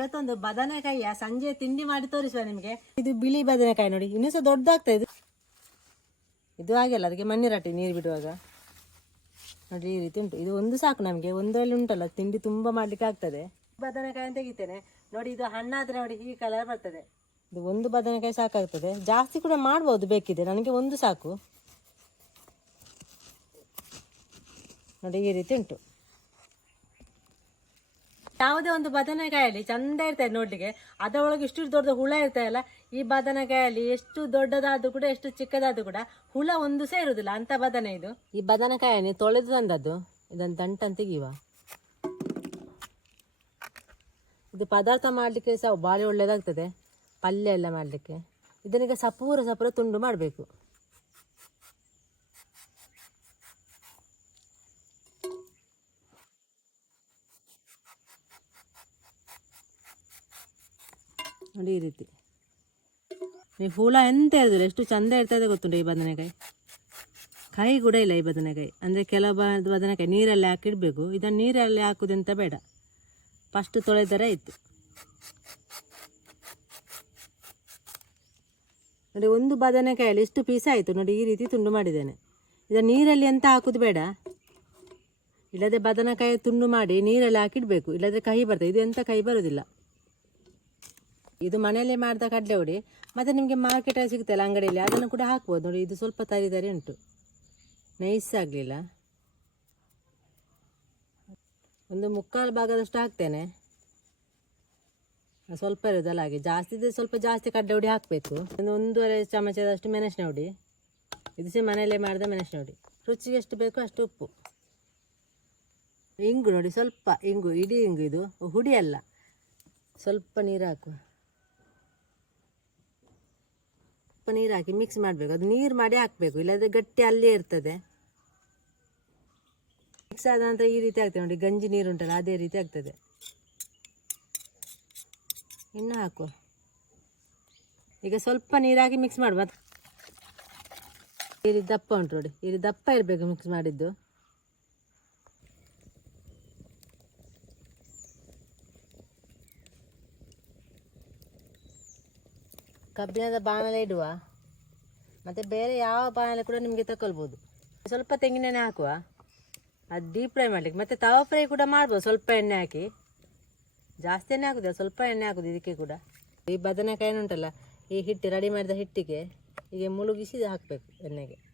ಇವತ್ತೊಂದು ಬದನೆಕಾಯಿಯ ಸಂಜೆ ತಿಂಡಿ ಮಾಡಿ ತೋರಿಸುವ ನಿಮಗೆ. ಇದು ಬಿಳಿ ಬದನೆಕಾಯಿ ನೋಡಿ. ಇನ್ನೂ ಸಹ ದೊಡ್ಡದಾಗ್ತಾ ಇದು. ಇದು ಆಗಿಲ್ಲ ಅದಕ್ಕೆ ಮಣ್ಣಿರಟ್ಟಿ ನೀರು ಬಿಡುವಾಗ. ನೋಡಿ ಈ ರೀತಿ ಉಂಟು. ಇದು ಒಂದು ಸಾಕು ನಮಗೆ. ಒಂದರಲ್ಲಿ ಉಂಟಲ್ಲ, ತಿಂಡಿ ತುಂಬ ಮಾಡ್ಲಿಕ್ಕೆ ಆಗ್ತದೆ. ಬದನೆಕಾಯಿ ತೆಗಿತೇನೆ. ನೋಡಿ, ಇದು ಹಣ್ಣಾದ್ರೆ ನೋಡಿ ಈ ಕಲರ್ ಬರ್ತದೆ. ಇದು ಒಂದು ಬದನೆಕಾಯಿ ಸಾಕಾಗ್ತದೆ. ಜಾಸ್ತಿ ಕೂಡ ಮಾಡ್ಬೋದು ಬೇಕಿದೆ ನನಗೆ ಒಂದು ಸಾಕು. ನೋಡಿ, ಈ ರೀತಿ ಉಂಟು. ಯಾವುದೇ ಒಂದು ಬದನೆಕಾಯಲ್ಲಿ ಚಂದ ಇರ್ತದೆ ನೋಡ್ಲಿಕ್ಕೆ. ಅದರೊಳಗೆ ಇಷ್ಟು ದೊಡ್ಡ ಹುಳ ಇರ್ತದಲ್ಲ, ಈ ಬದನೆಕಾಯಲ್ಲಿ ಎಷ್ಟು ದೊಡ್ಡದಾದ್ರೂ ಕೂಡ, ಎಷ್ಟು ಚಿಕ್ಕದಾದ್ರೂ ಕೂಡ ಹುಳ ಒಂದು ಸಹ ಇರುವುದಿಲ್ಲ. ಅಂತ ಬದನೆ ಇದು. ಈ ಬದನೆಕಾಯಲ್ಲಿ ತೊಳೆದು ತಂದದ್ದು, ಇದನ್ನು ದಂಟನ್ನು ತೆಗೆಯುವ. ಇದು ಪದಾರ್ಥ ಮಾಡಲಿಕ್ಕೆ ಸಹ ಭಾಳ ಒಳ್ಳೆಯದಾಗ್ತದೆ, ಪಲ್ಯ ಎಲ್ಲ ಮಾಡಲಿಕ್ಕೆ. ಇದನ್ನೀಗ ಸಪೂರ ಸಪೂರ ತುಂಡು ಮಾಡಬೇಕು. ನೋಡಿ ಈ ರೀತಿ. ನೀವು ಫೂಲ ಎಂತ ಇರೋದಿಲ್ಲ ಎಷ್ಟು ಚಂದ ಇರ್ತದೆ ಗೊತ್ತುಂಟು ಈ ಬದನೆಕಾಯಿ? ಕೈ ಕೂಡ ಇಲ್ಲ ಈ ಬದನೆಕಾಯಿ. ಅಂದರೆ ಕೆಲವು ಬದನೆಕಾಯಿ ನೀರಲ್ಲಿ ಹಾಕಿಡಬೇಕು. ಇದನ್ನು ನೀರಲ್ಲಿ ಹಾಕುದಂತ ಬೇಡ. ಫಸ್ಟ್ ತೊಳೆದರೆ ಇತ್ತು ನೋಡಿ ಒಂದು ಬದನೆಕಾಯಲ್ಲಿ ಇಷ್ಟು ಪೀಸ್ ಆಯಿತು? ನೋಡಿ ಈ ರೀತಿ ತುಂಡು ಮಾಡಿದ್ದೇನೆ. ಇದನ್ನು ನೀರಲ್ಲಿ ಎಂತ ಹಾಕೋದು ಬೇಡ? ಇಲ್ಲದೆ ಬದನೆಕಾಯಿ ತುಂಡು ಮಾಡಿ ನೀರಲ್ಲಿ ಹಾಕಿಡಬೇಕು. ಇಲ್ಲದ್ರೆ ಕಹಿ ಬರ್ತದೆ. ಇದು ಎಂಥ ಕಹಿ ಬರೋದಿಲ್ಲ. ಇದು ಮನೆಯಲ್ಲೇ ಮಾಡಿದ ಕಡಲೆ ಹುಡಿ ಮತ್ತು ನಿಮಗೆ ಮಾರ್ಕೆಟಲ್ಲಿ ಸಿಗ್ತಲ್ಲ ಅಂಗಡಿಯಲ್ಲಿ, ಅದನ್ನು ಕೂಡ ಹಾಕ್ಬೋದು. ನೋಡಿ, ಇದು ಸ್ವಲ್ಪ ತರಿದರೆ ತರಿ ಉಂಟು. ನೈಸ್ ಆಗಲಿಲ್ಲ. ಒಂದು ಮುಕ್ಕಾಲು ಭಾಗದಷ್ಟು ಹಾಕ್ತೇನೆ. ಸ್ವಲ್ಪ ಇರೋದಲ್ಲ ಹಾಗೆ. ಜಾಸ್ತಿ ಇದ್ದರೆ ಸ್ವಲ್ಪ ಜಾಸ್ತಿ ಕಡಲೆ ಹುಡಿ ಹಾಕಬೇಕು. ಒಂದು ಒಂದೂವರೆ ಚಮಚದಷ್ಟು ಮೆಣಸಿನ ಹುಡಿ ಇದು ಸಹ ಮನೆಯಲ್ಲೇ ಮಾಡಿದ ಮೆಣಸಿನ ಹುಡಿ ರುಚಿಗೆ ಎಷ್ಟು ಬೇಕೋ ಅಷ್ಟು ಉಪ್ಪು. ಇಂಗು ನೋಡಿ, ಸ್ವಲ್ಪ ಇಂಗು, ಇಡೀ ಇಂಗು ಇದು. ಹುಡಿ ಅಲ್ಲ. ಸ್ವಲ್ಪ ನೀರು ಹಾಕು ಸ್ವಲ್ಪ ನೀರು ಹಾಕಿ ಮಿಕ್ಸ್ ಮಾಡಬೇಕು. ಅದು ನೀರು ಮಾಡಿ ಹಾಕಬೇಕು. ಇಲ್ಲಾಂದರೆ ಗಟ್ಟಿ ಅಲ್ಲೇ ಇರ್ತದೆ. ಮಿಕ್ಸ್ ಆದ ನಂತರ ಈ ರೀತಿ ಆಗ್ತದೆ ನೋಡಿ, ಗಂಜಿ ನೀರು ಉಂಟಲ್ಲ, ಅದೇ ರೀತಿ ಆಗ್ತದೆ. ಇನ್ನು ಹಾಕುವ ಈಗ ಸ್ವಲ್ಪ ನೀರು ಹಾಕಿ ಮಿಕ್ಸ್ ಮಾಡುವ ಈ ರೀತಿ ದಪ್ಪ ಉಂಟು ನೋಡಿ. ಈ ರೀತಿ ದಪ್ಪ ಇರಬೇಕು ಮಿಕ್ಸ್ ಮಾಡಿದ್ದು. ಕಬ್ಬಿಣದ ಬಾಣಲೆ ಇಡುವ. ಮತ್ತು ಬೇರೆ ಯಾವ ಬಾಣಲೆ ಕೂಡ ನಿಮಗೆ ತಗೊಳ್ಬೋದು ಸ್ವಲ್ಪ ತೆಂಗಿನೆಣ್ಣೆ ಹಾಕುವ. ಅದು ಡೀಪ್ ಫ್ರೈ ಮಾಡಲಿಕ್ಕೆ. ಮತ್ತು ತವಾ ಫ್ರೈ ಕೂಡ ಮಾಡ್ಬೋದು. ಸ್ವಲ್ಪ ಎಣ್ಣೆ ಹಾಕಿ. ಜಾಸ್ತಿ ಎಣ್ಣೆ ಹಾಕುದಿಲ್ಲ, ಸ್ವಲ್ಪ ಎಣ್ಣೆ ಹಾಕುದು ಇದಕ್ಕೆ ಕೂಡ. ಈ ಬದನೆಕಾಯಿ ಉಂಟಲ್ಲ, ಈ ಹಿಟ್ಟು ರೆಡಿ ಮಾಡಿದ ಹಿಟ್ಟಿಗೆ ಹೀಗೆ ಮುಳುಗಿಸಿ ಹಾಕಬೇಕು ಎಣ್ಣೆಗೆ.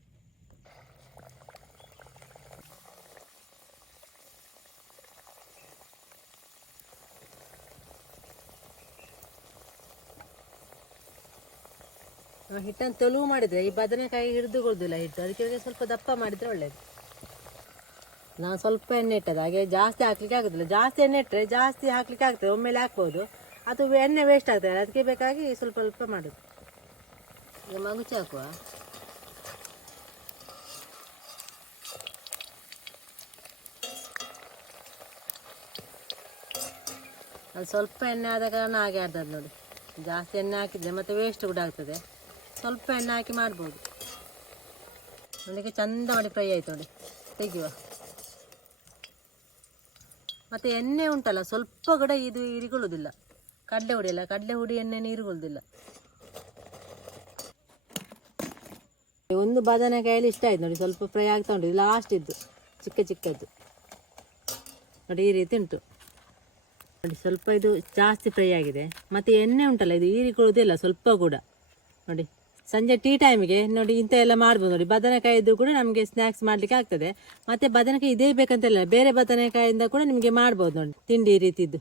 ಹಿಟ್ಟನ್ನು ತೆಲುವು ಮಾಡಿದರೆ, ಈ ಬದನೆಕಾಯಿ ಹಿಡಿದುಕೊಳ್ಳೋದಿಲ್ಲ ಹಿಟ್ಟು. ಅದಕ್ಕೆ ಸ್ವಲ್ಪ ದಪ್ಪ ಮಾಡಿದರೆ ಒಳ್ಳೆಯದು ನಾನು ಸ್ವಲ್ಪ ಎಣ್ಣೆ ಇಟ್ಟದ್ದು. ಹಾಗೆ ಜಾಸ್ತಿ ಹಾಕ್ಲಿಕ್ಕೆ ಆಗೋದಿಲ್ಲ. ಜಾಸ್ತಿ ಎಣ್ಣೆ ಇಟ್ಟರೆ ಜಾಸ್ತಿ ಹಾಕ್ಲಿಕ್ಕೆ ಆಗ್ತದೆ. ಒಮ್ಮೆಲೆ ಹಾಕ್ಬೋದು. ಅದು ಎಣ್ಣೆ ವೇಸ್ಟ್ ಆಗ್ತದೆ. ಅದಕ್ಕೆ ಬೇಕಾಗಿ ಸ್ವಲ್ಪ ಸ್ವಲ್ಪ ಮಾಡೋದು. ಈಗ ಮಗುಚಿ ಹಾಕುವ. ಅದು ಸ್ವಲ್ಪ ಎಣ್ಣೆ ಆದ ಕಾರಣ ಹಾಗೆ ಆದದ್ದು ನೋಡಿ. ಜಾಸ್ತಿ ಎಣ್ಣೆ ಹಾಕಿದರೆ ಮತ್ತೆ ವೇಸ್ಟ್ ಕೂಡ ಆಗ್ತದೆ. ಸ್ವಲ್ಪ ಎಣ್ಣೆ ಹಾಕಿ ಮಾಡ್ಬೋದು. ಅದಕ್ಕೆ ಚಂದ ಮಾಡಿ ಫ್ರೈ ಆಯ್ತು ನೋಡಿ. ತೆಗೆಯುವ. ಮತ್ತು ಎಣ್ಣೆ ಉಂಟಲ್ಲ, ಸ್ವಲ್ಪ ಕೂಡ ಇದು ಇರಿಕೊಳ್ಳೋದಿಲ್ಲ. ಕಡಲೆ ಹುಡಿ ಅಲ್ಲ, ಕಡಲೆ ಹುಡಿ ಎಣ್ಣೆ ಇರುಗೊಳ್ಳುದಿಲ್ಲ ಒಂದು ಬದನೆಕಾಯಲ್ಲಿ ಇಷ್ಟ ಆಯ್ತು ನೋಡಿ, ಸ್ವಲ್ಪ ಫ್ರೈ ಆಗ್ತಾ ಉಂಟು. ಲಾಸ್ಟ್ ಇದ್ದು, ಚಿಕ್ಕ ಚಿಕ್ಕದ್ದು. ನೋಡಿ, ಈ ರೀತಿ ಉಂಟು. ನೋಡಿ, ಸ್ವಲ್ಪ ಇದು ಜಾಸ್ತಿ ಫ್ರೈ ಆಗಿದೆ. ಮತ್ತು ಎಣ್ಣೆ ಉಂಟಲ್ಲ, ಇದು ಹೀರಿಕೊಳ್ಳೋದಿಲ್ಲ, ಸ್ವಲ್ಪ ಕೂಡ. ನೋಡಿ. ಸಂಜೆ ಟೀ ಟೈಮಿಗೆ ನೋಡಿ ಇಂಥ ಎಲ್ಲ ಮಾಡ್ಬೋದು ನೋಡಿ. ಬದನೆಕಾಯಿ ಇದ್ರೂ ಕೂಡ ನಮಗೆ ಸ್ನ್ಯಾಕ್ಸ್ ಮಾಡಲಿಕ್ಕೆ ಆಗ್ತದೆ. ಮತ್ತು ಬದನೆಕಾಯಿ ಇದೇ ಬೇಕಂತಿಲ್ಲ ಬೇರೆ ಬದನೆಕಾಯಿಂದ ಕೂಡ ನಿಮಗೆ ಮಾಡ್ಬೋದು ನೋಡಿ, ತಿಂಡಿ ರೀತಿದ್ದು.